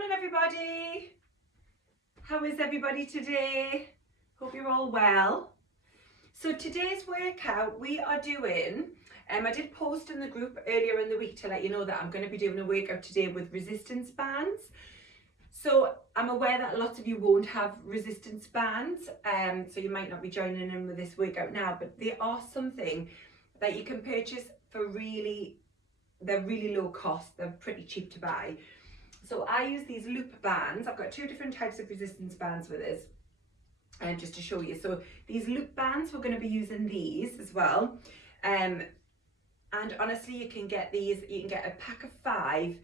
morning everybody. How is everybody today? Hope you're all well. So today's workout we are doing, I did post in the group earlier in the week to let you know that I'm going to be doing a workout today with resistance bands. So I'm aware that lots of you won't have resistance bands, so you might not be joining in with this workout now, but they are something that you can purchase for they're really low cost, they're pretty cheap to buy. So I use these loop bands. I've got two different types of resistance bands with this, and just to show you. So these loop bands, we're going to be using these as well. And honestly, you can get these, you can get a pack of 5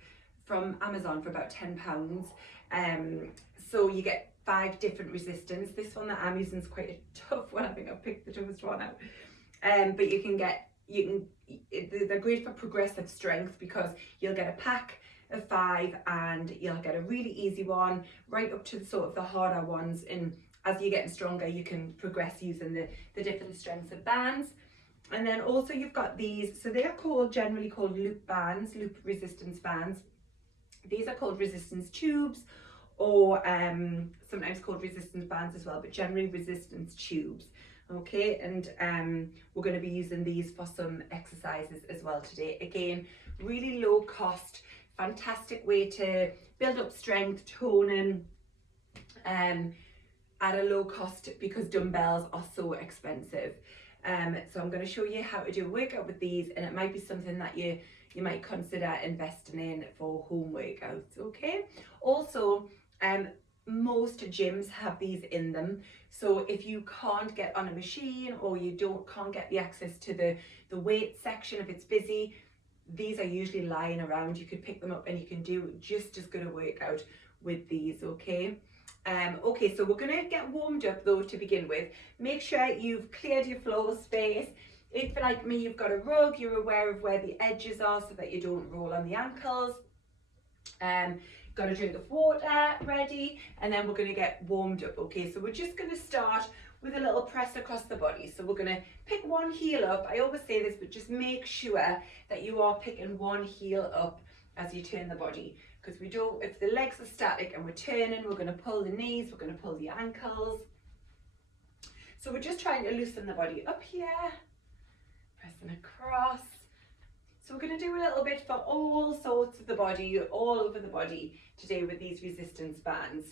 from Amazon for about £10. So you get 5 different resistance. This one that I'm using is quite a tough one. I think I've picked the toughest one out. But they're great for progressive strength because you'll get a pack of 5 and you'll get a really easy one right up to sort of the harder ones, and as you're getting stronger you can progress using the different strengths of bands. And then also you've got these, so they are generally called loop bands, loop resistance bands. These are called resistance tubes, or sometimes called resistance bands as well, but generally resistance tubes. Okay, and we're going to be using these for some exercises as well today. Again, really low cost, fantastic way to build up strength, toning, at a low cost because dumbbells are so expensive. So I'm going to show you how to do a workout with these, and it might be something that you might consider investing in for home workouts. Okay, also most gyms have these in them, so if you can't get on a machine or you can't get the access to the weight section, if it's busy, these are usually lying around. You could pick them up and you can do just as good a workout with these. Okay, so we're going to get warmed up though to begin with. Make sure you've cleared your floor space. If, like me, you've got a rug, you're aware of where the edges are so that you don't roll on the ankles. Got a drink of water ready, and then we're going to get warmed up. Okay, so we're just going to start with a little press across the body. So we're going to pick one heel up. I always say this, but just make sure that you are picking one heel up as you turn the body, because we don't, if the legs are static and we're turning, we're going to pull the knees, we're going to pull the ankles. So we're just trying to loosen the body up here, pressing across. So we're going to do a little bit for all sorts of the body, all over the body today with these resistance bands.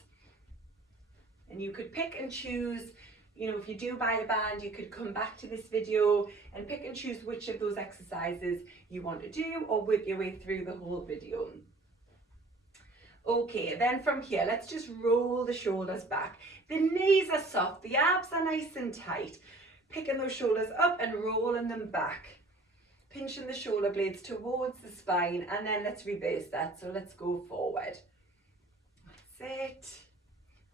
And you could pick and choose, you know, if you do buy a band, you could come back to this video and pick and choose which of those exercises you want to do, or work your way through the whole video. Okay, then from here, let's just roll the shoulders back. The knees are soft, the abs are nice and tight. Picking those shoulders up and rolling them back. Pinching the shoulder blades towards the spine, and then let's reverse that. So let's go forward. That's it.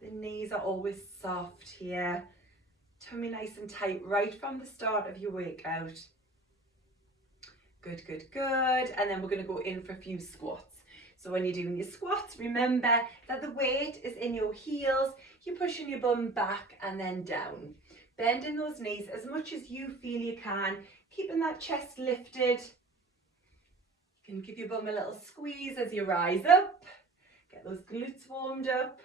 The knees are always soft here. Tummy nice and tight right from the start of your workout. Good, good, good. And then we're going to go in for a few squats. So when you're doing your squats, remember that the weight is in your heels. You're pushing your bum back and then down. Bending those knees as much as you feel you can, keeping that chest lifted. You can give your bum a little squeeze as you rise up. Get those glutes warmed up.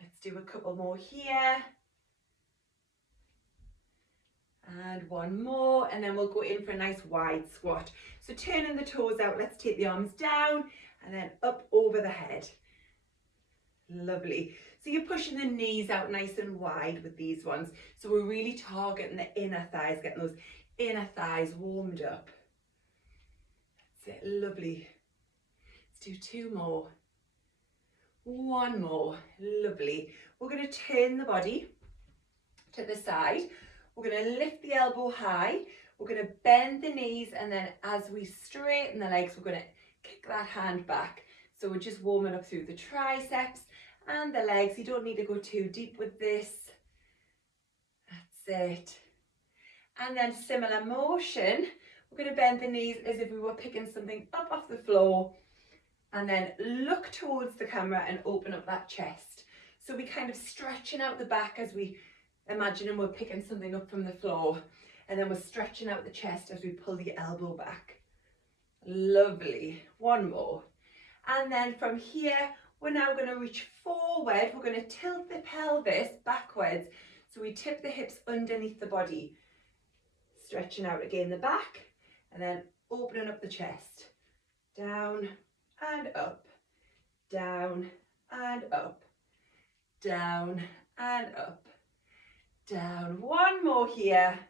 Let's do a couple more here. And one more, and then we'll go in for a nice wide squat. So turning the toes out, let's take the arms down and then up over the head. Lovely. So you're pushing the knees out nice and wide with these ones. So we're really targeting the inner thighs, getting those inner thighs warmed up. That's it, lovely. Let's do 2 more. 1 more, lovely. We're going to turn the body to the side. We're going to lift the elbow high. We're going to bend the knees, and then as we straighten the legs, we're going to kick that hand back. So we're just warming up through the triceps and the legs. You don't need to go too deep with this. That's it. And then similar motion, we're going to bend the knees as if we were picking something up off the floor, and then look towards the camera and open up that chest. So we kind of stretching out the back as we imagine we're picking something up from the floor, and then we're stretching out the chest as we pull the elbow back. Lovely. 1 more. And then from here, we're now going to reach forward. We're going to tilt the pelvis backwards. So we tip the hips underneath the body. Stretching out again the back, and then opening up the chest. Down and up. Down and up. Down and up. Down. One more here.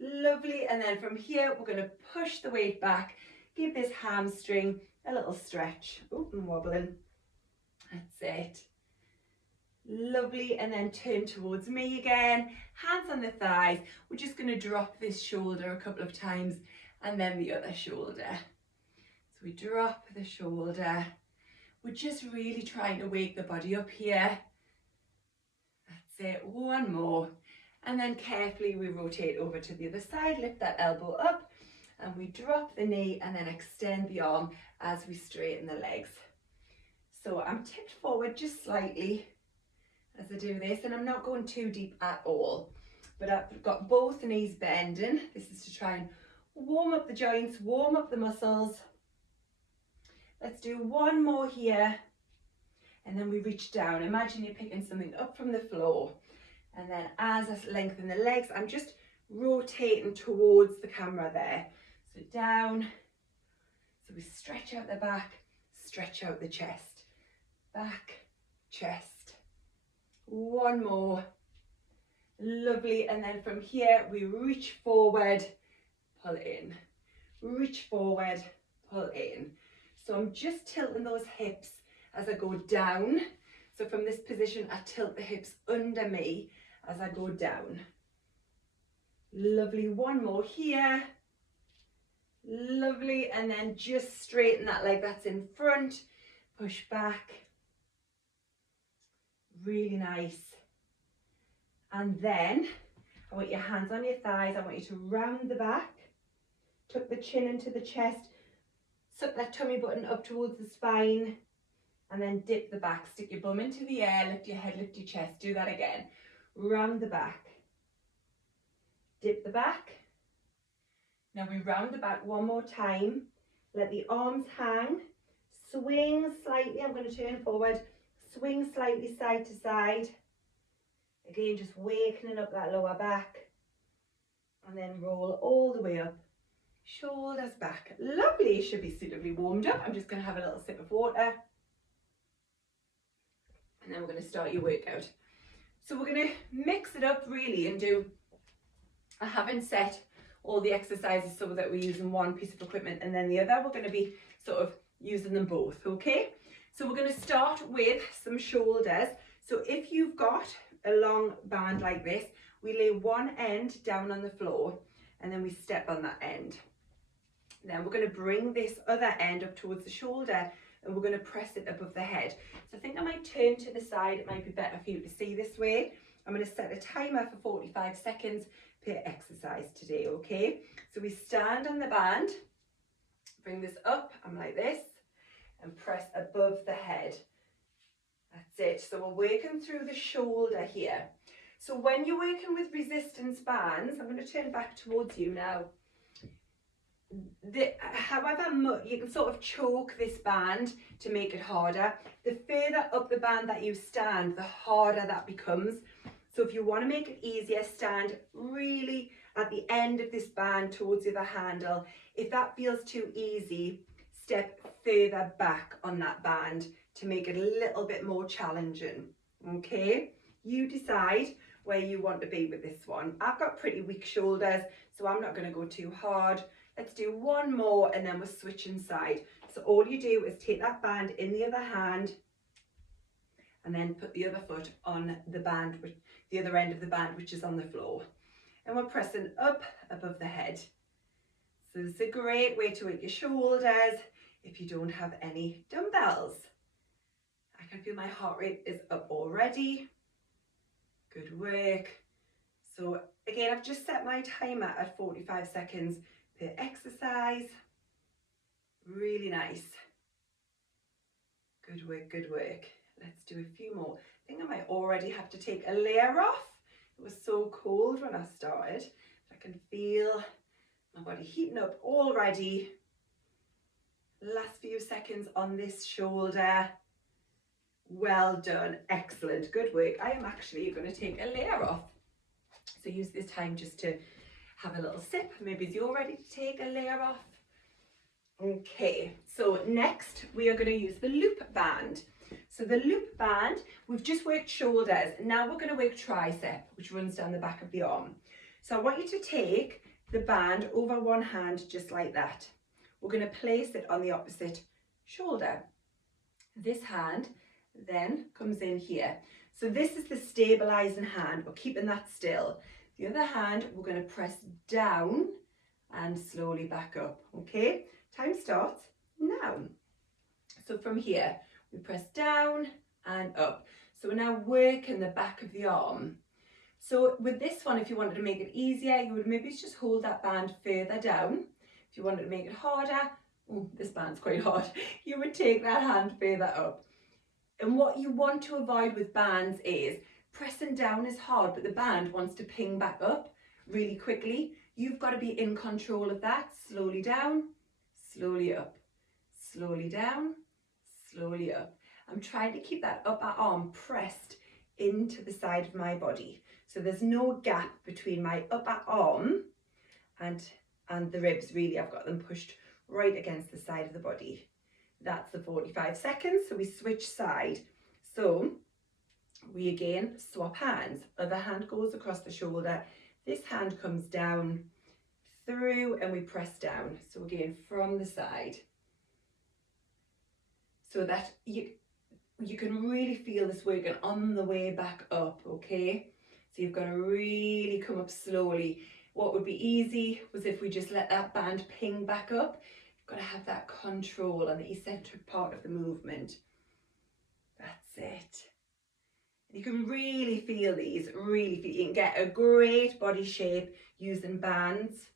Lovely. And then from here, we're going to push the weight back. Give this hamstring a little stretch. Open, wobbling. That's it. Lovely. And then turn towards me again. Hands on the thighs. We're just going to drop this shoulder a couple of times, and then the other shoulder. So we drop the shoulder. We're just really trying to wake the body up here. That's it. One more. And then carefully we rotate over to the other side. Lift that elbow up, and we drop the knee and then extend the arm as we straighten the legs. So I'm tipped forward just slightly as I do this, and I'm not going too deep at all, but I've got both knees bending. This is to try and warm up the joints, warm up the muscles. Let's do one more here, and then we reach down. Imagine you're picking something up from the floor, and then as I lengthen the legs, I'm just rotating towards the camera there. So down, so we stretch out the back, stretch out the chest, back, chest. One more. Lovely. And then from here we reach forward, pull in, reach forward, pull in. So I'm just tilting those hips as I go down. So from this position I tilt the hips under me as I go down. Lovely. One more here. Lovely. And then just straighten that leg that's in front, push back. Really nice. And then I want your hands on your thighs. I want you to round the back, tuck the chin into the chest, suck that tummy button up towards the spine, and then dip the back. Stick your bum into the air, lift your head, lift your chest. Do that again. Round the back, dip the back. Now we round the back one more time. Let the arms hang, swing slightly. I'm going to turn forward. Swing slightly side to side. Again, just wakening up that lower back. And then roll all the way up. Shoulders back. Lovely. Should be suitably warmed up. I'm just going to have a little sip of water. And then we're going to start your workout. So we're going to mix it up really and do, I haven't set all the exercises so that we're using one piece of equipment and then the other. We're going to be sort of using them both, okay? So we're going to start with some shoulders. So if you've got a long band like this, we lay one end down on the floor and then we step on that end. Then we're going to bring this other end up towards the shoulder and we're going to press it above the head. So I think I might turn to the side. It might be better for you to see this way. I'm going to set a timer for 45 seconds per exercise today, okay? So we stand on the band, bring this up, I'm like this, and press above the head. That's it. So we're working through the shoulder here. So when you're working with resistance bands, I'm going to turn back towards you now. However much you can sort of choke this band to make it harder. The further up the band that you stand, the harder that becomes. So if you want to make it easier, stand really at the end of this band towards the other handle. If that feels too easy, step further back on that band to make it a little bit more challenging. Okay, you decide where you want to be with this one. I've got pretty weak shoulders, so I'm not going to go too hard. Let's do one more and then we're switching side. So all you do is take that band in the other hand and then put the other foot on the band, the other end of the band, which is on the floor. And we're pressing up above the head. So it's a great way to work your shoulders if you don't have any dumbbells. I can feel my heart rate is up already. Good work. So again, I've just set my timer at 45 seconds per exercise. Really nice. Good work, good work. Let's do a few more. I think I might already have to take a layer off. It was so cold when I started. I can feel my body heating up already. Last few seconds on this shoulder. Well done, excellent, good work. I am actually going to take a layer off. So use this time just to have a little sip. Maybe you're ready to take a layer off. Okay, so next we are going to use the loop band. So the loop band, we've just worked shoulders. Now we're going to work tricep, which runs down the back of the arm. So I want you to take the band over one hand just like that. We're going to place it on the opposite shoulder. This hand then comes in here. So this is the stabilizing hand. We're keeping that still. The other hand, we're going to press down and slowly back up. Okay, time starts now. So from here, we press down and up. So we're now working the back of the arm. So with this one, if you wanted to make it easier, you would maybe just hold that band further down. If you wanted to make it harder, oh, this band's quite hard, you would take that hand further up. And what you want to avoid with bands is pressing down is hard, but the band wants to ping back up really quickly. You've got to be in control of that. Slowly down, slowly up, slowly down, slowly up. I'm trying to keep that upper arm pressed into the side of my body. So there's no gap between my upper arm and the ribs, really. I've got them pushed right against the side of the body. That's the 45 seconds. So we switch side. So we again swap hands. Other hand goes across the shoulder. This hand comes down through and we press down. So again, from the side. So that you can really feel this working on the way back up, okay? So you've got to really come up slowly. What would be easy was if we just let that band ping back up. You've got to have that control on the eccentric part of the movement. That's it. You can really feel these, you can get a great body shape using bands.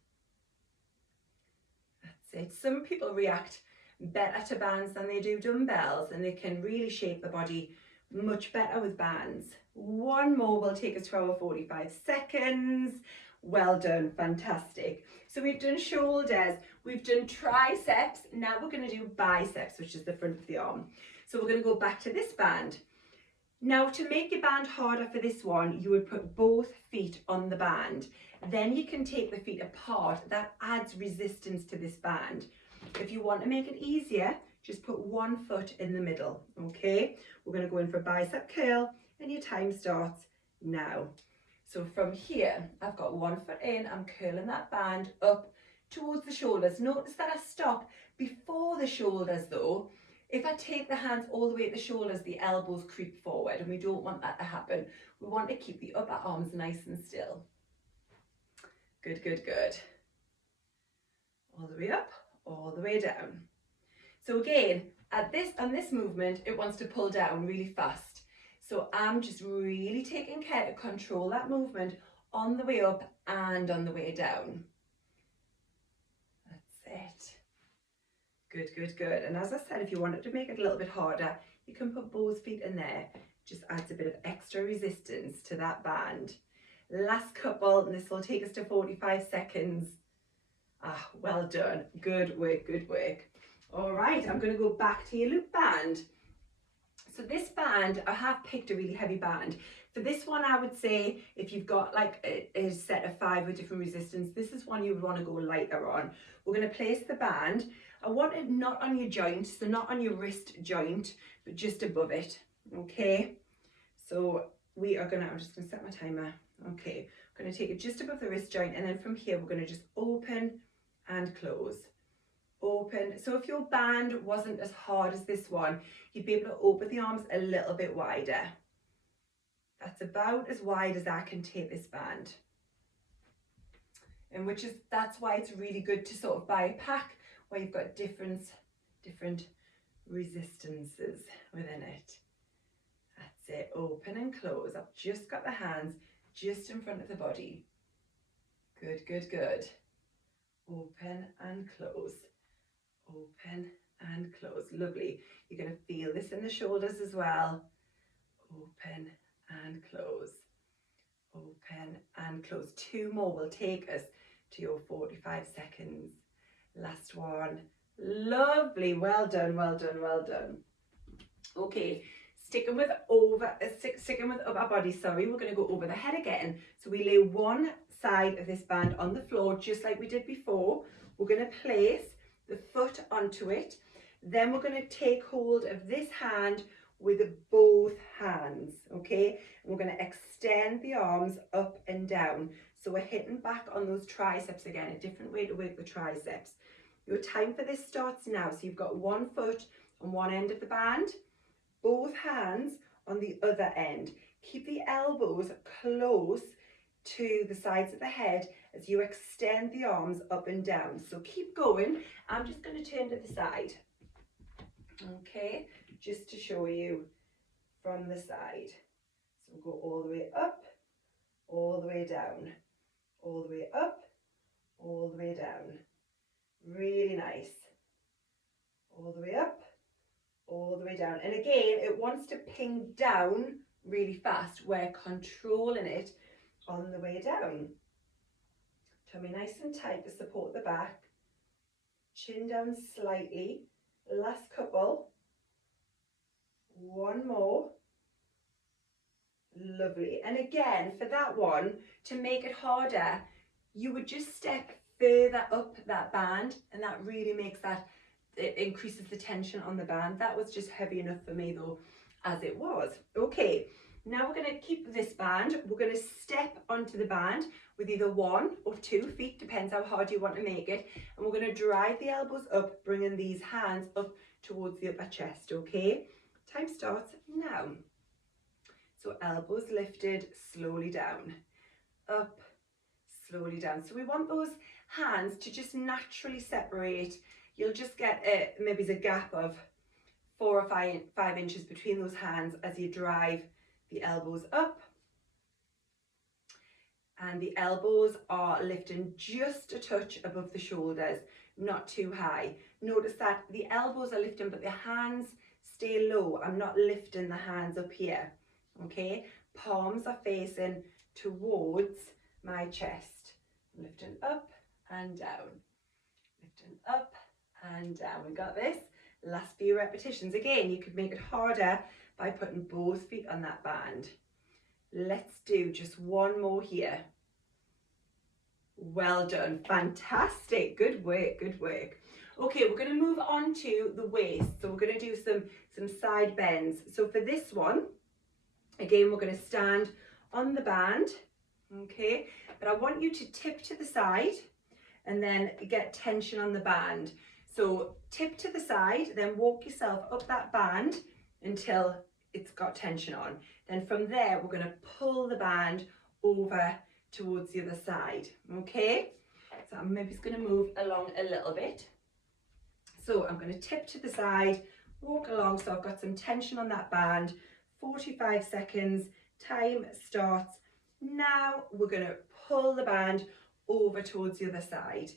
That's it. Some people react better to bands than they do dumbbells, and they can really shape the body much better with bands. One more will take us to our 45 seconds. Well done, fantastic. So we've done shoulders, we've done triceps, now we're going to do biceps, which is the front of the arm. So we're going to go back to this band. Now to make your band harder for this one, you would put both feet on the band. Then you can take the feet apart. That adds resistance to this band. If you want to make it easier, just put one foot in the middle, okay? We're going to go in for bicep curl and your time starts now. So from here, I've got one foot in, I'm curling that band up towards the shoulders. Notice that I stop before the shoulders though. If I take the hands all the way at the shoulders, the elbows creep forward, and we don't want that to happen. We want to keep the upper arms nice and still. Good, good, good. All the way up, all the way down. So again, on this movement, it wants to pull down really fast. So I'm just really taking care to control that movement on the way up and on the way down. That's it. Good, good, good. And as I said, if you wanted to make it a little bit harder, you can put both feet in there. Just adds a bit of extra resistance to that band. Last couple, and this will take us to 45 seconds. Ah, well done. Good work, good work. All right, I'm going to go back to your loop band. So this band, I have picked a really heavy band. For this one, I would say if you've got like a set of 5 with different resistance, this is one you would want to go lighter on. We're going to place the band. I want it not on your joint, so not on your wrist joint, but just above it, okay? So we are going to, I'm just going to set my timer. Okay, I'm going to take it just above the wrist joint, and then from here, we're going to just open and close. Open. So if your band wasn't as hard as this one, you'd be able to open the arms a little bit wider. That's about as wide as I can take this band. And that's why it's really good to sort of buy a pack where you've got different resistances within it. That's it. Open and close. I've just got the hands just in front of the body. Good, good, good. Open and close. Open and close. Lovely. You're going to feel this in the shoulders as well. Open and close. Open and close. 2 more will take us to your 45 seconds. Last one. Lovely, well done, well done, well done. Okay, sticking with upper body, sorry, we're going to go over the head again. So we lay one side of this band on the floor, just like we did before. We're going to place the foot onto it. Then we're going to take hold of this hand with both hands, okay? And we're going to extend the arms up and down. So we're hitting back on those triceps again, a different way to work the triceps. Your time for this starts now. So you've got one foot on one end of the band, both hands on the other end. Keep the elbows close to the sides of the head as you extend the arms up and down. So keep going. I'm just going to turn to the side. Okay, just to show you from the side. So we'll go all the way up, all the way down, all the way up, all the way down. Really nice. All the way up, all the way down. And again, it wants to ping down really fast. We're controlling it on the way down. Tummy nice and tight to support the back. Chin down slightly. Last couple. One more. Lovely. And again, for that one, to make it harder, you would just step further up that band, and that really makes that, it increases the tension on the band. That was just heavy enough for me though, as it was. Okay, now we're going to keep this band. We're going to step onto the band with either 1 or 2 feet, depends how hard you want to make it. And we're going to drive the elbows up, bringing these hands up towards the upper chest, okay? Time starts now. So elbows lifted, slowly down, up, slowly down. So we want those hands to just naturally separate. You'll just get maybe a gap of 4 or 5 inches between those hands as you drive the elbows up. And the elbows are lifting just a touch above the shoulders, not too high. Notice that the elbows are lifting, but the hands stay low. I'm not lifting the hands up here, okay? Palms are facing towards my chest. I'm lifting up and down, lifting up and down. We got this. Last few repetitions. Again, you could make it harder by putting both feet on that band. Let's do just one more here. Well done. Fantastic. Good work. Good work. Okay, we're going to move on to the waist. So we're going to do some side bends. So for this one, again, we're going to stand on the band. Okay, but I want you to tip to the side and then get tension on the band. So tip to the side, then walk yourself up that band until it's got tension on. Then from there, we're going to pull the band over towards the other side. Okay, so I'm maybe just going to move along a little bit. So I'm going to tip to the side, walk along, so I've got some tension on that band. 45 seconds, time starts. Now we're going to pull the band over towards the other side.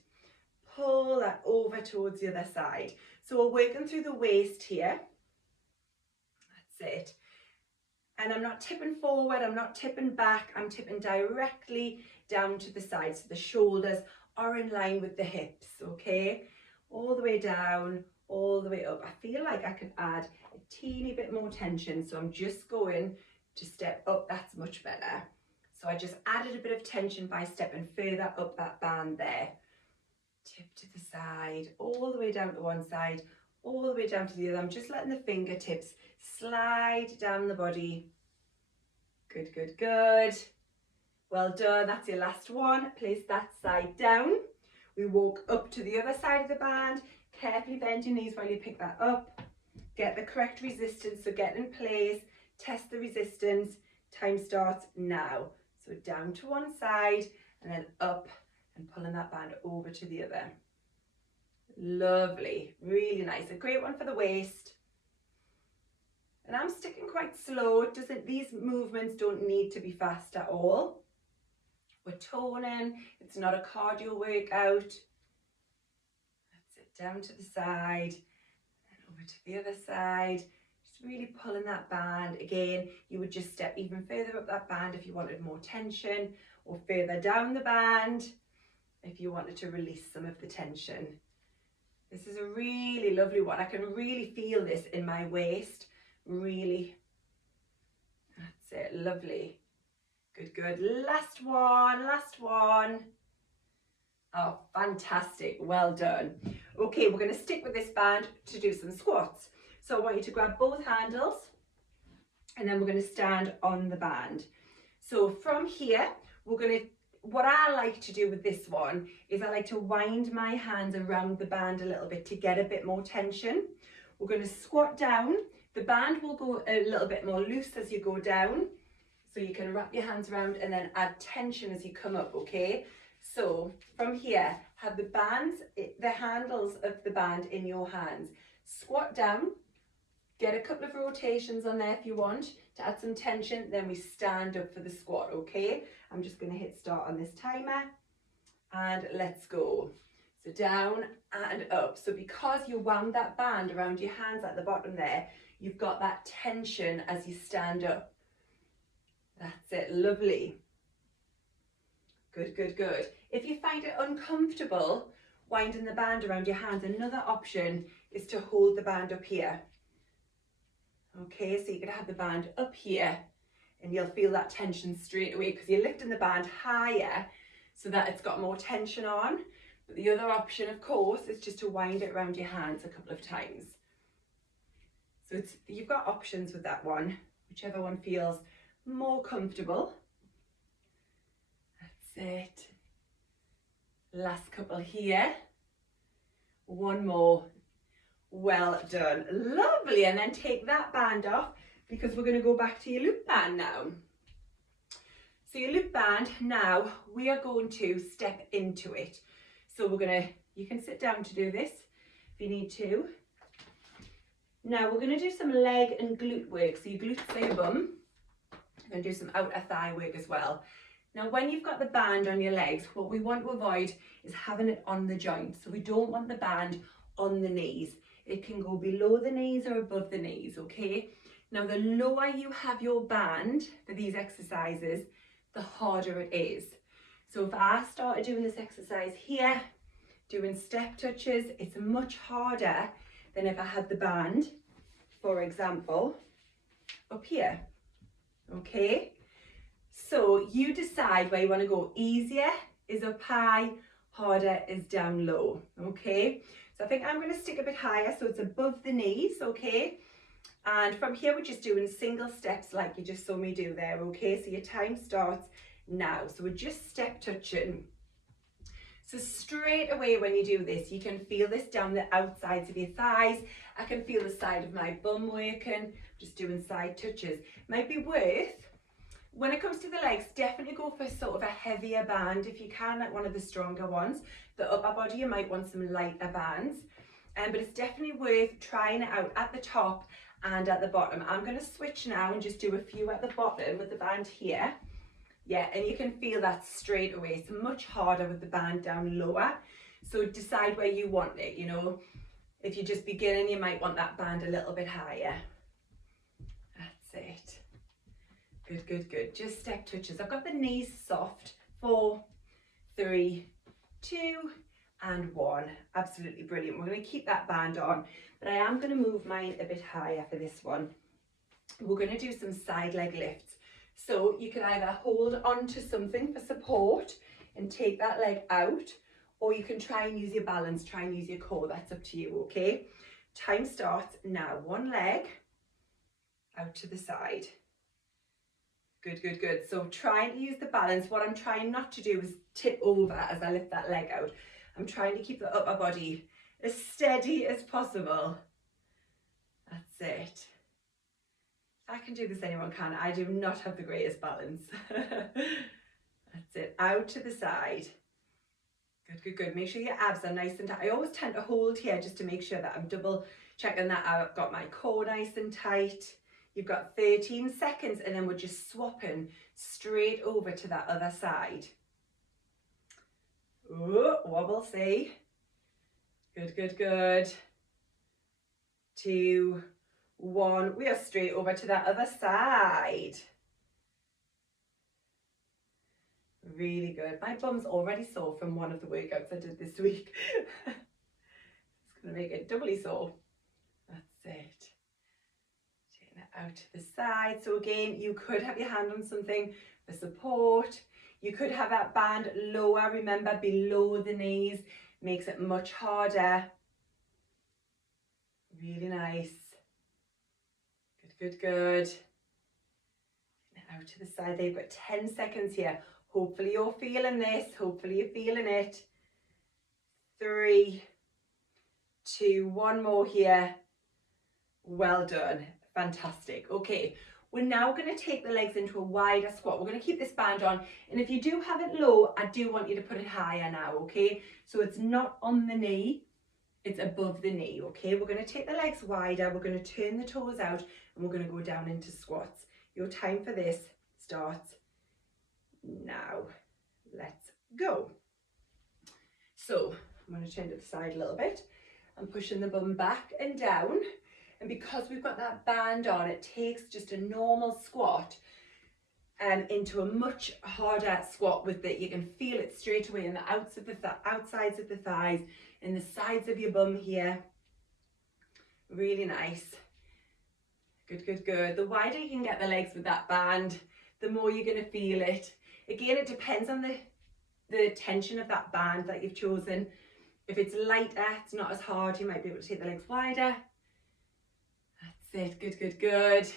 Pull that over towards the other side. So we're working through the waist here. That's it. And I'm not tipping forward, I'm not tipping back, I'm tipping directly down to the side. So the shoulders are in line with the hips, okay? All the way down, all the way up. I feel like I could add a teeny bit more tension, so I'm just going to step up. That's much better. So I just added a bit of tension by stepping further up that band there. Tip to the side, all the way down to one side, all the way down to the other. I'm just letting the fingertips slide down the body. Good, good, good. Well done. That's your last one. Place that side down. We walk up to the other side of the band. Carefully bend your knees while you pick that up. Get the correct resistance, so get in place. Test the resistance. Time starts now. So down to one side and then up and pulling that band over to the other. Lovely, really nice. A great one for the waist. And I'm sticking quite slow. These movements don't need to be fast at all. We're toning, it's not a cardio workout. That's it, down to the side and over to the other side. Just really pulling that band. Again, you would just step even further up that band if you wanted more tension, or further down the band if you wanted to release some of the tension. This is a really lovely one. I can really feel this in my waist, really. That's it, lovely. Good, good. Last one, last one. Oh, fantastic, well done. Okay, we're gonna stick with this band to do some squats. So I want you to grab both handles and then we're gonna stand on the band. So from here, what I like to do with this one is I like to wind my hands around the band a little bit to get a bit more tension. We're going to squat down. The band will go a little bit more loose as you go down. So you can wrap your hands around and then add tension as you come up, okay? So from here, have the handles of the band in your hands. Squat down. Get a couple of rotations on there if you want to add some tension, then we stand up for the squat, okay? I'm just going to hit start on this timer and let's go. So down and up. So because you wound that band around your hands at the bottom there, you've got that tension as you stand up. That's it, lovely. Good, good, good. If you find it uncomfortable winding the band around your hands, another option is to hold the band up here. Okay, so you're going to have the band up here and you'll feel that tension straight away because you're lifting the band higher so that it's got more tension on. But the other option, of course, is just to wind it around your hands a couple of times. So you've got options with that one, whichever one feels more comfortable. That's it. Last couple here. One more. Well done, lovely. And then take that band off because we're going to go back to your loop band now. So your loop band, now we are going to step into it. So you can sit down to do this if you need to. Now we're going to do some leg and glute work. So your glutes are your bum. We're going to do some outer thigh work as well. Now when you've got the band on your legs, what we want to avoid is having it on the joint. So we don't want the band on the knees. It can go below the knees or above the knees, okay? Now, the lower you have your band for these exercises, the harder it is. So if I started doing this exercise here, doing step touches, it's much harder than if I had the band, for example, up here, okay? So you decide where you want to go. Easier is up high, harder is down low, okay? So I think I'm going to stick a bit higher so it's above the knees, okay? And from here we're just doing single steps like you just saw me do there, okay? So your time starts now. So we're just step touching. So straight away when you do this, you can feel this down the outsides of your thighs. I can feel the side of my bum working, just doing side touches. Might be worth, when it comes to the legs, definitely go for sort of a heavier band if you can, like one of the stronger ones. The upper body, you might want some lighter bands. But it's definitely worth trying it out at the top and at the bottom. I'm going to switch now and just do a few at the bottom with the band here. Yeah, and you can feel that straight away. It's much harder with the band down lower. So decide where you want it, you know. If you're just beginning, you might want that band a little bit higher. That's it. Good, good, good. Just step touches. I've got the knees soft. 4, 3, 2, and 1. Absolutely brilliant. We're going to keep that band on, but I am going to move mine a bit higher for this one. We're going to do some side leg lifts. So you can either hold on to something for support and take that leg out, or you can try and use your balance, try and use your core. That's up to you, okay? Time starts now. One leg out to the side. Good, good, good. So trying to use the balance. What I'm trying not to do is tip over as I lift that leg out. I'm trying to keep the upper body as steady as possible. That's it. I can do this, anyone can. I do not have the greatest balance. That's it. Out to the side. Good, good, good. Make sure your abs are nice and tight. I always tend to hold here just to make sure that I'm double checking that I've got my core nice and tight. You've got 13 seconds and then we're just swapping straight over to that other side. Ooh, wobble, see? Good, good, good. 2, 1. We are straight over to that other side. Really good. My bum's already sore from one of the workouts I did this week. It's Gonna make it doubly so. That's it. Taking it out to the side. So again, you could have your hand on something for support. You could have that band lower, remember, below the knees. Makes it much harder. Really nice. Good, good, good. Out to the side. They've got 10 seconds here. Hopefully you're feeling this. Hopefully you're feeling it. 3, 2, 1 more here. Well done. Fantastic. Okay, we're now going to take the legs into a wider squat. We're going to keep this band on, and if you do have it low, I do want you to put it higher now, okay? So it's not on the knee, it's above the knee, okay? We're going to take the legs wider, we're going to turn the toes out, and we're going to go down into squats. Your time for this starts now. Let's go. So I'm going to turn to the side a little bit. I'm pushing the bum back and down. And because we've got that band on, it takes just a normal squat into a much harder squat with it. You can feel it straight away in the outsides of the thighs, in the sides of your bum here. Really nice. Good, good, good. The wider you can get the legs with that band, the more you're going to feel it. Again, it depends on the tension of that band that you've chosen. If it's lighter, it's not as hard, you might be able to take the legs wider. That's it. Good, good, good.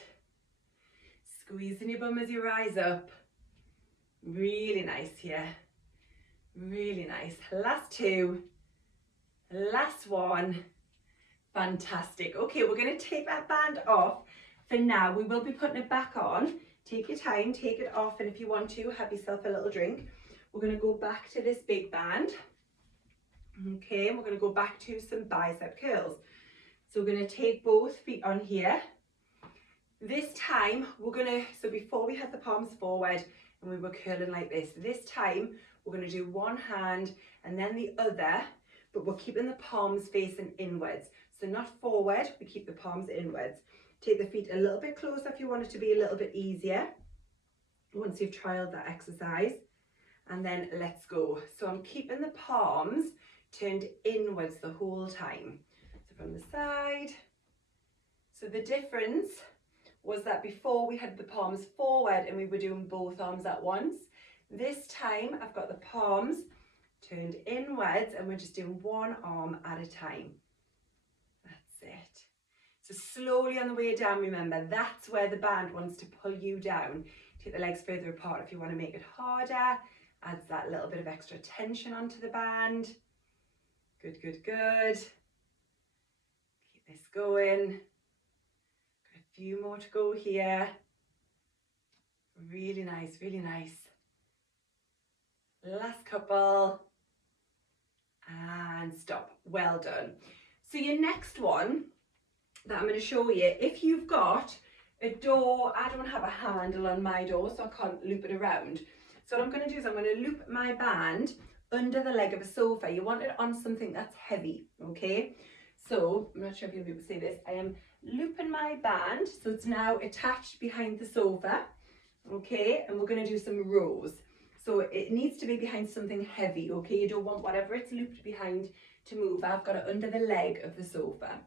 Squeezing your bum as you rise up. Really nice here. Really nice. Last 2. Last 1. Fantastic. Okay, we're going to take that band off for now. We will be putting it back on. Take your time, take it off, and if you want to, have yourself a little drink. We're going to go back to this big band. Okay, and we're going to go back to some bicep curls. So we're going to take both feet on here. This time we're going to, so before we had the palms forward and we were curling like this time we're going to do one hand and then the other, but we're keeping the palms facing inwards. So not forward, we keep the palms inwards. Take the feet a little bit closer if you want it to be a little bit easier once you've trialed that exercise. And then let's go. So I'm keeping the palms turned inwards the whole time. So from the side. So the difference was that before we had the palms forward and we were doing both arms at once. This time I've got the palms turned inwards and we're just doing one arm at a time. That's it. So slowly on the way down, remember, that's where the band wants to pull you down. Take the legs further apart if you want to make it harder. Adds that little bit of extra tension onto the band. Good, good, good. Keep this going. Got a few more to go here. Really nice, really nice. Last couple. And stop. Well done. So your next one that I'm going to show you, if you've got a door, I don't have a handle on my door, so I can't loop it around. So what I'm going to do is I'm going to loop my band under the leg of a sofa. You want it on something that's heavy, okay? So I'm not sure if you'll be able to see this. I am looping my band, so it's now attached behind the sofa, okay? And we're going to do some rows. So it needs to be behind something heavy, okay? You don't want whatever it's looped behind to move. I've got it under the leg of the sofa.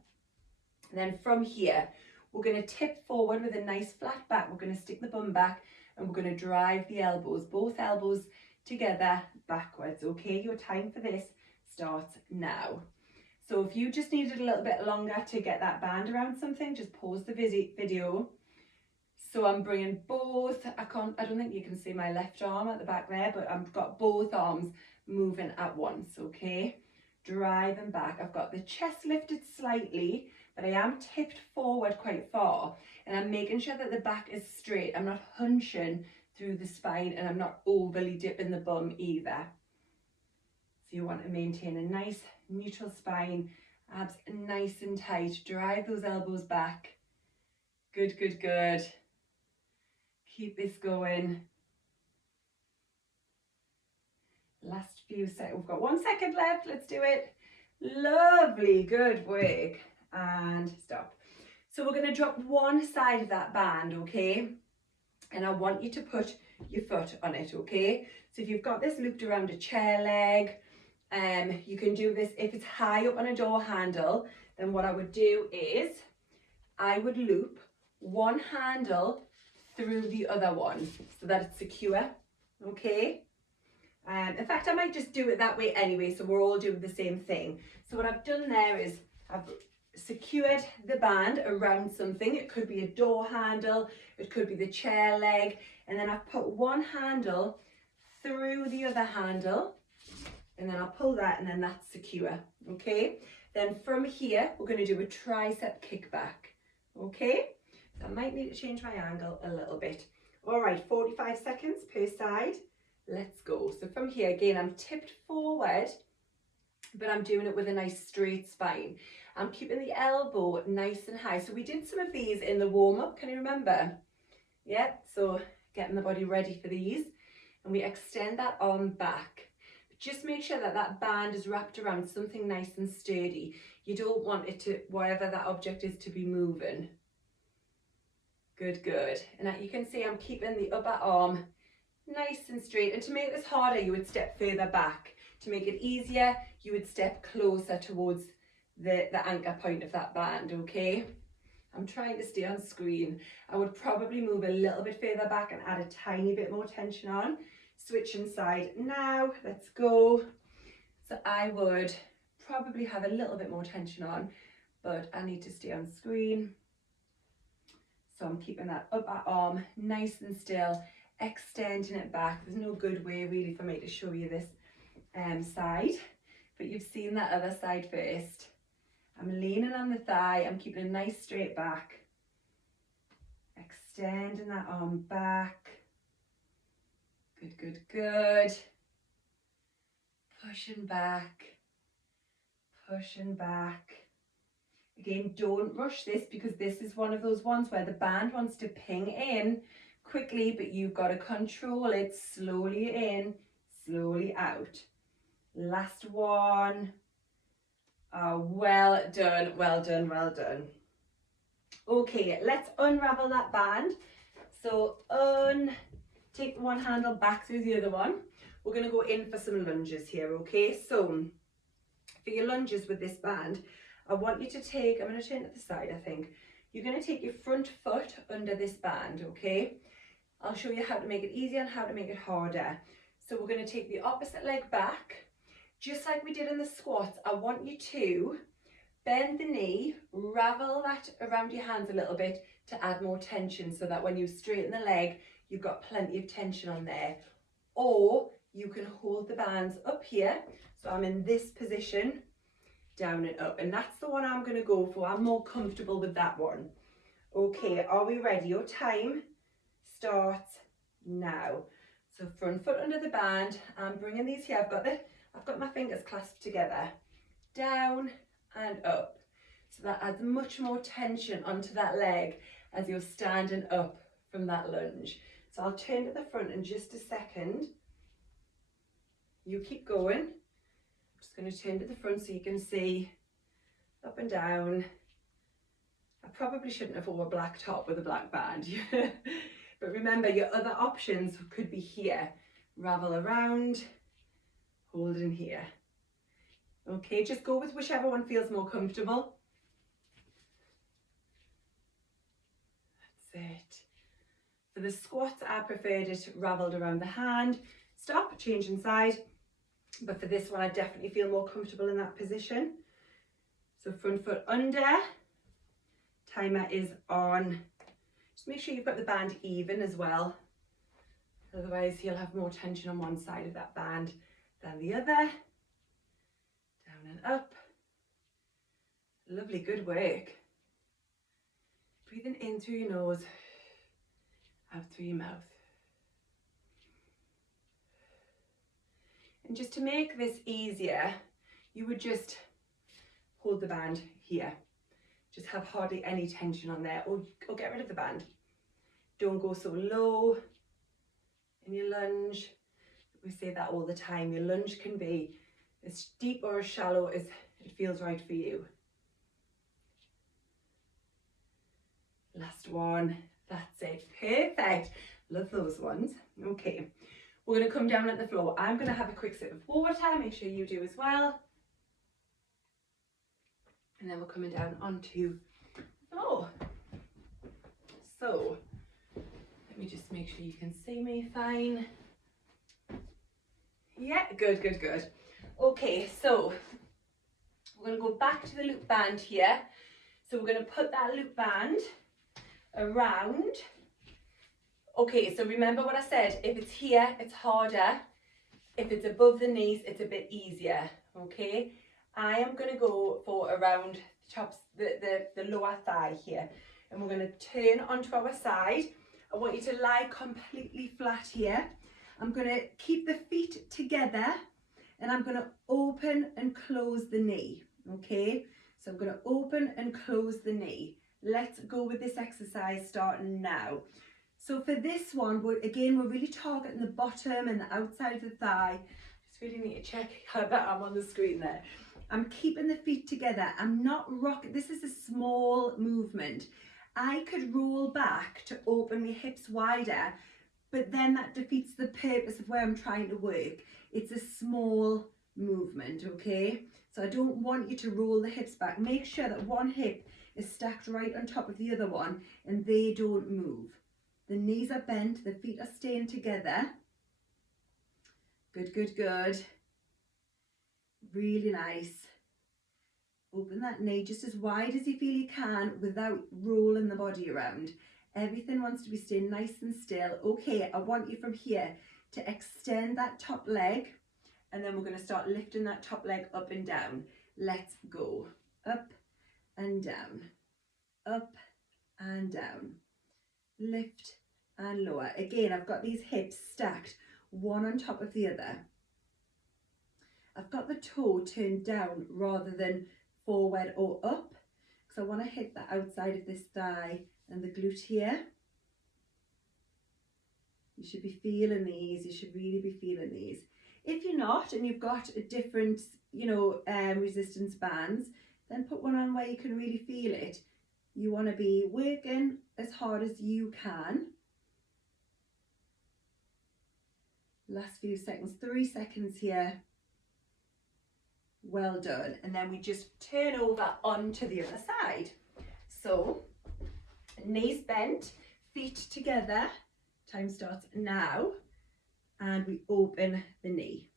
And then from here, we're going to tip forward with a nice flat back. We're going to stick the bum back and we're going to drive the elbows, both elbows together backwards, okay? Your time for this starts now. So if you just needed a little bit longer to get that band around something, just pause the video. So I'm bringing both, I don't think you can see my left arm at the back there, but I've got both arms moving at once, okay? Drive them back. I've got the chest lifted slightly, but I am tipped forward quite far, and I'm making sure that the back is straight. I'm not hunching through the spine, and I'm not overly dipping the bum either. So you want to maintain a nice neutral spine, abs nice and tight. Drive those elbows back. Good, good, good. Keep this going. Last few seconds. We've got 1 second left. Let's do it. Lovely. Good work. And stop. So we're going to drop one side of that band, okay? And I want you to put your foot on it, okay? So if you've got this looped around a chair leg You can do this if it's high up on a door handle. Then what I would do is I would loop one handle through the other one so that it's secure. Okay. In fact, I might just do it that way anyway, so we're all doing the same thing. So what I've done there is I've secured the band around something. It could be a door handle, it could be the chair leg, and then I've put one handle through the other handle, and then I'll pull that, and then that's secure. Okay, then from here we're going to do a tricep kickback. Okay, so I might need to change my angle a little bit. All right, 45 seconds per side. Let's go. So from here, again, I'm tipped forward, but I'm doing it with a nice straight spine. I'm keeping the elbow nice and high. So we did some of these in the warm-up, can you remember? Yep, so getting the body ready for these. And we extend that arm back. But just make sure that that band is wrapped around something nice and sturdy. You don't want it to, wherever that object is, to be moving. Good, good. And you can see I'm keeping the upper arm nice and straight, and to make this harder you would step further back. To make it easier you would step closer towards the anchor point of that band. Okay, I'm trying to stay on screen. I would probably move a little bit further back and add a tiny bit more tension on. Switching side now, let's go. So I would probably have a little bit more tension on, but I need to stay on screen. So I'm keeping that upper arm nice and still, extending it back. There's no good way really for me to show you this side, but you've seen that other side first. I'm leaning on the thigh, I'm keeping a nice straight back, extending that arm back. Good, good, good. Pushing back, pushing back. Again, don't rush this, because this is one of those ones where the band wants to ping in quickly, but you've got to control it. Slowly in, slowly out. Last one. Oh, well done, well done, well done. Okay, let's unravel that band. So take one handle back through the other one. We're going to go in for some lunges here, okay? So for your lunges with this band, I want you to take, I'm going to turn it to the side, I think. You're going to take your front foot under this band, okay? I'll show you how to make it easier and how to make it harder. So we're going to take the opposite leg back. Just like we did in the squats, I want you to bend the knee, ravel that around your hands a little bit to add more tension, so that when you straighten the leg, you've got plenty of tension on there. Or you can hold the bands up here. So I'm in this position, down and up, and that's the one I'm going to go for. I'm more comfortable with that one. Okay, are we ready? Your time starts now. So front foot under the band, I'm bringing these here. I've got my fingers clasped together, down and up. So that adds much more tension onto that leg as you're standing up from that lunge. So I'll turn to the front in just a second. You keep going. I'm just going to turn to the front so you can see up and down. I probably shouldn't have worn a black top with a black band. But remember, your other options could be here. Ravel around, hold in here. Okay, just go with whichever one feels more comfortable. That's it. For the squats, I preferred it ravelled around the hand. Stop, changing side. But for this one, I definitely feel more comfortable in that position. So front foot under. Timer is on. Just make sure you've got the band even as well. Otherwise, you'll have more tension on one side of that band than the other. Down and up. Lovely, good work. Breathing in through your nose, out through your mouth. And just to make this easier, you would just hold the band here. Just have hardly any tension on there, or get rid of the band. Don't go so low in your lunge. We say that all the time. Your lunge can be as deep or as shallow as it feels right for you. Last one. That's it. Perfect. Love those ones. Okay. We're going to come down at the floor. I'm going to have a quick sip of water, make sure you do as well. And then we're coming down onto the floor. So, let me just make sure you can see me fine. Yeah, good, good, good. Okay, so we're going to go back to the loop band here. So we're going to put that loop band around. Okay, so remember what I said, if it's here, it's harder. If it's above the knees, it's a bit easier, okay? I am going to go for around the lower thigh here. And we're going to turn onto our side. I want you to lie completely flat here. I'm going to keep the feet together and I'm going to open and close the knee, okay? So I'm going to open and close the knee. Let's go with this exercise starting now. So for this one, we're really targeting the bottom and the outside of the thigh. Just really need to check how that I'm on the screen there. I'm keeping the feet together. I'm not rocking. This is a small movement. I could roll back to open my hips wider, but then that defeats the purpose of where I'm trying to work. It's a small movement, okay? So I don't want you to roll the hips back. Make sure that one hip is stacked right on top of the other one and they don't move. The knees are bent, the feet are staying together. Good, good, good. Really nice. Open that knee just as wide as you feel you can without rolling the body around. Everything wants to be staying nice and still. Okay, I want you from here to extend that top leg, and then we're going to start lifting that top leg up and down. Let's go. Up and down. Up and down. Lift and lower. Again, I've got these hips stacked one on top of the other. I've got the toe turned down rather than forward or up, because I want to hit the outside of this thigh and the glute here. You should be feeling these. You should really be feeling these. If you're not and you've got a different, resistance bands, then put one on where you can really feel it. You want to be working as hard as you can. Last few seconds, 3 seconds here. Well done. And then we just turn over onto the other side. So, knees bent, feet together. Time starts now. And we open the knee.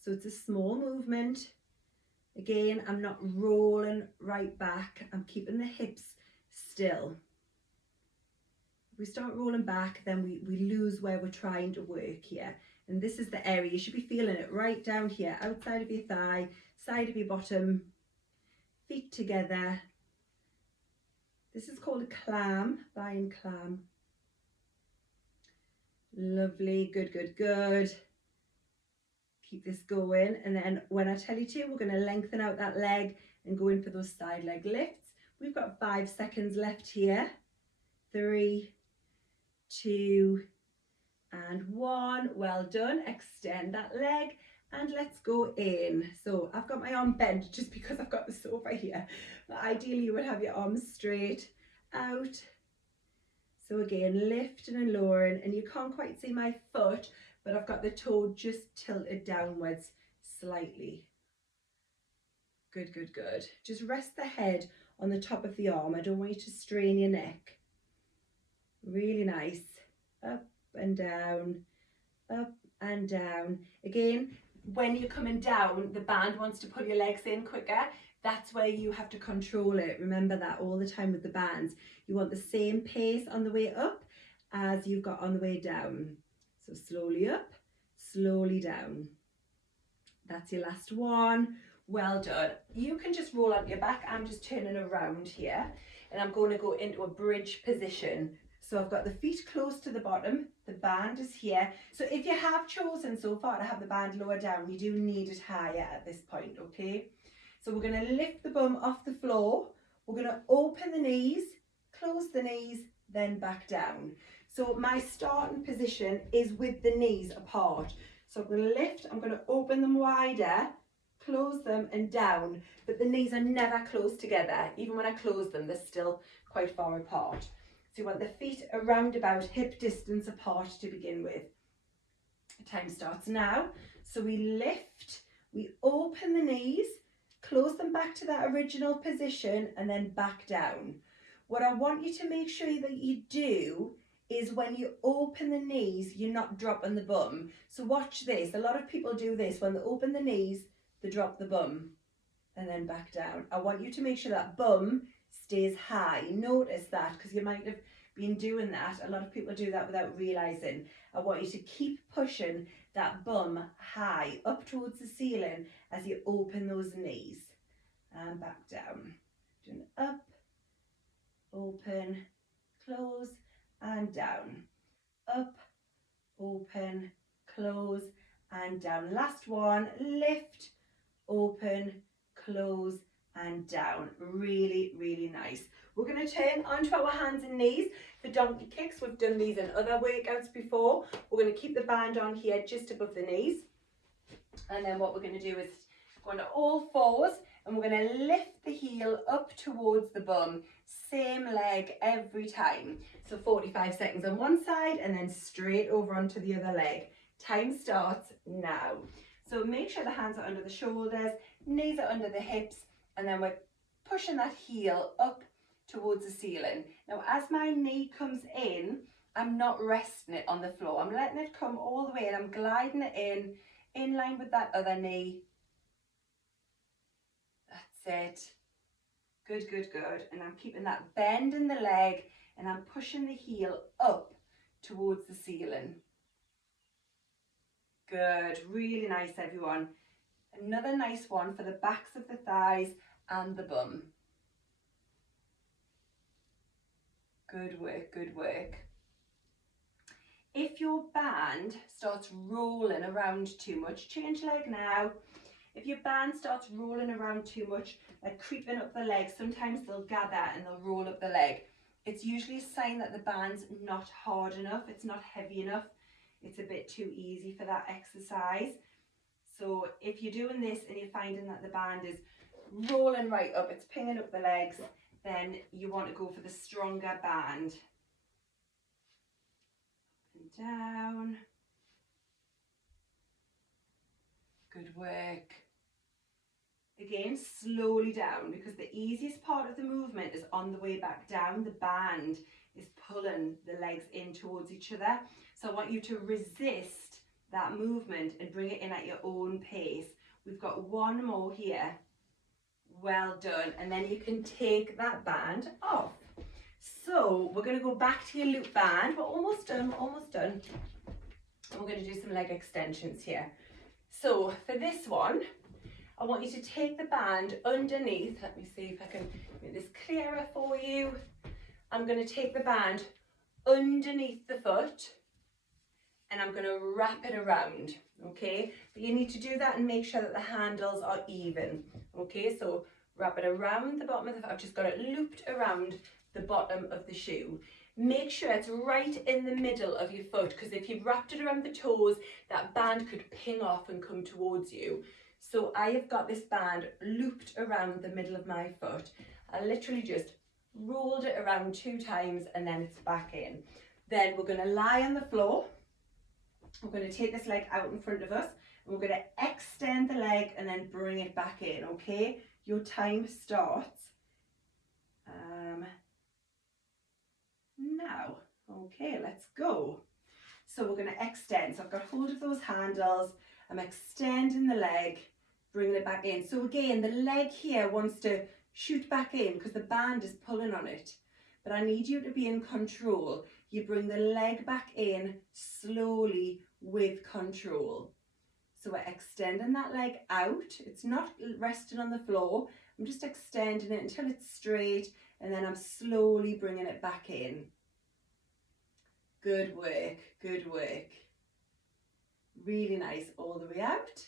So it's a small movement. Again, I'm not rolling right back. I'm keeping the hips still. If we start rolling back, then we lose where we're trying to work here. And this is the area, you should be feeling it right down here, outside of your thigh, side of your bottom, feet together. This is called a clam, lion clam. Lovely, good, good, good. Keep this going, and then when I tell you to, we're going to lengthen out that leg and go in for those side leg lifts. We've got 5 seconds left here. 3, 2, and 1. Well done. Extend that leg and let's go in. So I've got my arm bent just because I've got the sofa here, but ideally you would have your arms straight out. So again, lifting and lowering, and you can't quite see my foot, but I've got the toe just tilted downwards slightly. Good, good, good. Just rest the head on the top of the arm. I don't want you to strain your neck. Really nice. Up and down, up and down. Again, when you're coming down, the band wants to pull your legs in quicker. That's where you have to control it. Remember that all the time with the bands. You want the same pace on the way up as you've got on the way down. So slowly up, slowly down. That's your last one. Well done. You can just roll onto your back. I'm just turning around here and I'm going to go into a bridge position. So I've got the feet close to the bottom, the band is here. So if you have chosen so far to have the band lower down, you do need it higher at this point, okay? So we're going to lift the bum off the floor. We're going to open the knees, close the knees, then back down. So my starting position is with the knees apart. So I'm going to lift, I'm going to open them wider, close them and down, but the knees are never close together. Even when I close them, they're still quite far apart. So you want the feet around about hip distance apart to begin with. Time starts now. So we lift, we open the knees, close them back to that original position and then back down. What I want you to make sure that you do is when you open the knees, you're not dropping the bum. So watch this. A lot of people do this. When they open the knees, they drop the bum and then back down. I want you to make sure that bum stays high. Notice that, because you might have been doing that. A lot of people do that without realizing. I want you to keep pushing that bum high up towards the ceiling as you open those knees and back down. Doing up, open, close and down. Up, open, close and down. Last one, lift, open, close and down. Really, really nice. We're going to turn onto our hands and knees for donkey kicks. We've done these in other workouts before. We're going to keep the band on here just above the knees. And then what we're going to do is go into all fours and we're going to lift the heel up towards the bum. Same leg every time. So 45 seconds on one side and then straight over onto the other leg. Time starts now. So make sure the hands are under the shoulders, knees are under the hips, and then we're pushing that heel up towards the ceiling. Now as my knee comes in, I'm not resting it on the floor. I'm letting it come all the way and I'm gliding it in line with that other knee. That's it. Good, good, good. And I'm keeping that bend in the leg and I'm pushing the heel up towards the ceiling. Good, really nice everyone. Another nice one for the backs of the thighs and the bum. Good work, good work. If your band starts rolling around too much, change leg now. If your band starts rolling around too much, like creeping up the leg, sometimes they'll gather and they'll roll up the leg. It's usually a sign that the band's not hard enough, it's not heavy enough. It's a bit too easy for that exercise. So if you're doing this and you're finding that the band is rolling right up, it's pinging up the legs, then you want to go for the stronger band. Up and down. Good work. Again, slowly down, because the easiest part of the movement is on the way back down. The band is pulling the legs in towards each other. So I want you to resist that movement and bring it in at your own pace. We've got one more here. Well done. And then you can take that band off. So we're going to go back to your loop band. We're almost done, almost done. And we're going to do some leg extensions here. So for this one, I want you to take the band underneath. Let me see if I can make this clearer for you. I'm going to take the band underneath the foot and I'm going to wrap it around, okay? But you need to do that and make sure that the handles are even, okay? So wrap it around the bottom of the foot. I've just got it looped around the bottom of the shoe. Make sure it's right in the middle of your foot, because if you've wrapped it around the toes, that band could ping off and come towards you. So I have got this band looped around the middle of my foot. I literally just rolled it around 2 times and then it's back in. Then we're going to lie on the floor. We're going to take this leg out in front of us and we're going to extend the leg and then bring it back in, okay? Your time starts now. Okay, let's go. So we're going to extend. So I've got hold of those handles. I'm extending the leg, bringing it back in. So again, the leg here wants to shoot back in because the band is pulling on it. But I need you to be in control. You bring the leg back in slowly with control. So we're extending that leg out. It's not resting on the floor. I'm just extending it until it's straight and then I'm slowly bringing it back in. Good work, good work. Really nice. All the way out,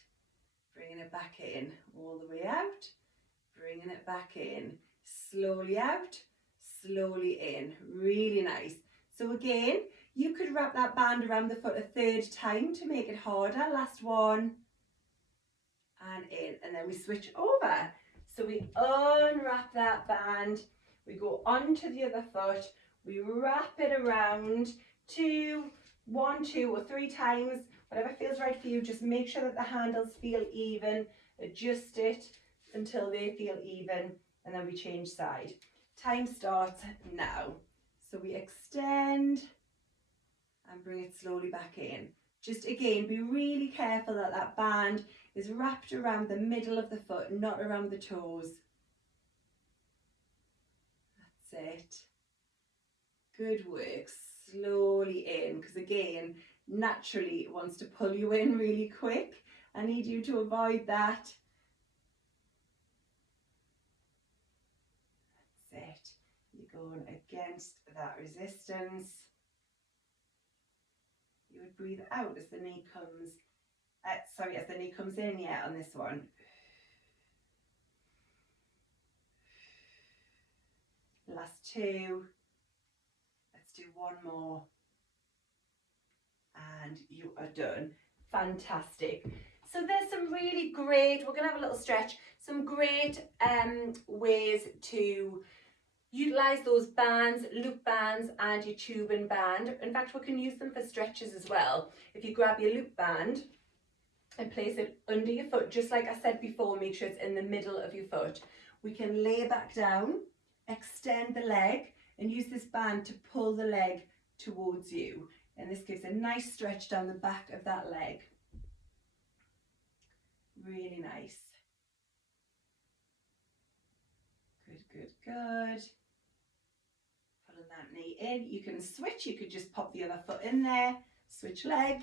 bringing it back in. All the way out, bringing it back in. Slowly out, slowly in. Really nice. So again, you could wrap that band around the foot a 3rd time to make it harder. Last one. And in. And then we switch over. So we unwrap that band. We go onto the other foot. We wrap it around. 2, 1, 2 or 3 times, whatever feels right for you. Just make sure that the handles feel even, adjust it until they feel even, and then we change side. Time starts now. So we extend and bring it slowly back in. Just again, be really careful that that band is wrapped around the middle of the foot, not around the toes. That's it. Good work. Slowly in, because again, naturally it wants to pull you in really quick. I need you to avoid that. That's it. You're going against that resistance. You would breathe out as the knee comes, as the knee comes in, yeah, on this one. Last 2. Let's do 1 more. And you are done. Fantastic. So there's some really great, we're going to have a little stretch, some great ways to utilise those bands, loop bands and your tubing band. In fact, we can use them for stretches as well. If you grab your loop band and place it under your foot, just like I said before, make sure it's in the middle of your foot. We can lay back down, extend the leg and use this band to pull the leg towards you. And this gives a nice stretch down the back of that leg. Really nice. Good, good, good. Pulling that knee in. You can switch, you could just pop the other foot in there, switch leg.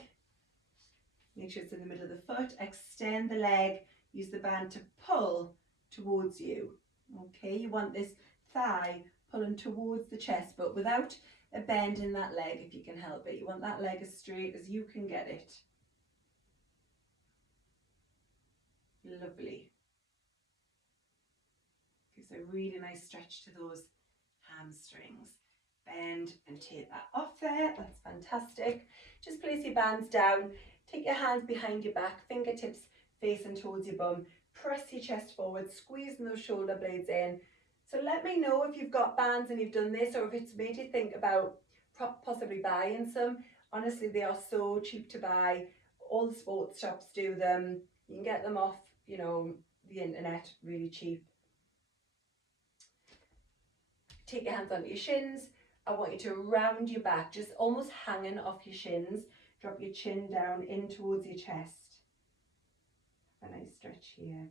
Make sure it's in the middle of the foot, extend the leg, use the band to pull towards you. Okay, you want this thigh pulling towards the chest, but without a bend in that leg if you can help it. You want that leg as straight as you can get it. Lovely. Gives a really nice stretch to those hamstrings. Bend and take that off there. That's fantastic. Just place your bands down. Take your hands behind your back, fingertips facing towards your bum. Press your chest forward, squeezing those shoulder blades in. So let me know if you've got bands and you've done this, or if it's made you think about possibly buying some. Honestly, they are so cheap to buy. All the sports shops do them. You can get them off, you know, the internet really cheap. Take your hands onto your shins. I want you to round your back, just almost hanging off your shins. Drop your chin down in towards your chest. Have a nice stretch here.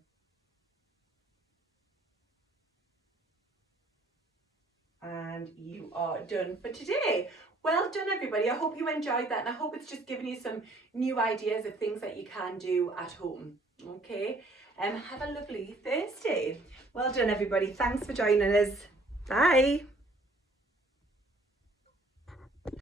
And you are done for today. Well done, everybody. I hope you enjoyed that, and I hope it's just given you some new ideas of things that you can do at home. Okay, have a lovely Thursday. Well done, everybody. Thanks for joining us. Bye.